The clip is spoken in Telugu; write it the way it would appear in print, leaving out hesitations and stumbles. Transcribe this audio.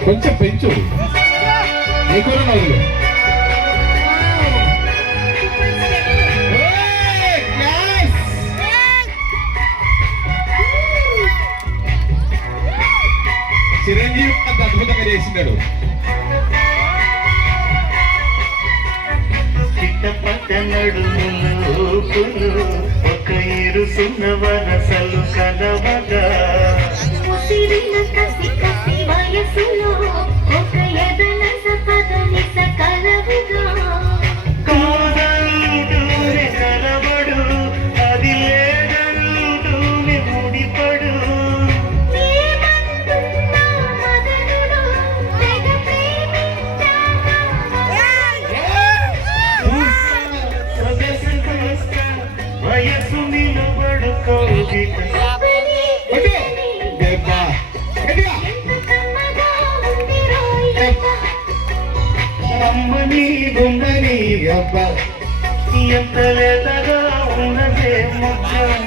కొంచెం పెంచు నీకు నవ్వులు చిరంజీవి అంత అద్భుతంగా చేసినాడు. ఒక ఇరుసున్న వరసలు కలవగా వయసులో ఒక ఎదల సపదని సకలవుగా కాదూరే కలబడు అది లేదంటూ ముడిపడు వయసు నిలబడు కౌగిట అమ్మని బొమ్మని అబ్బ ఎంత లేతగా ఉన్నదే ముఖ్యం.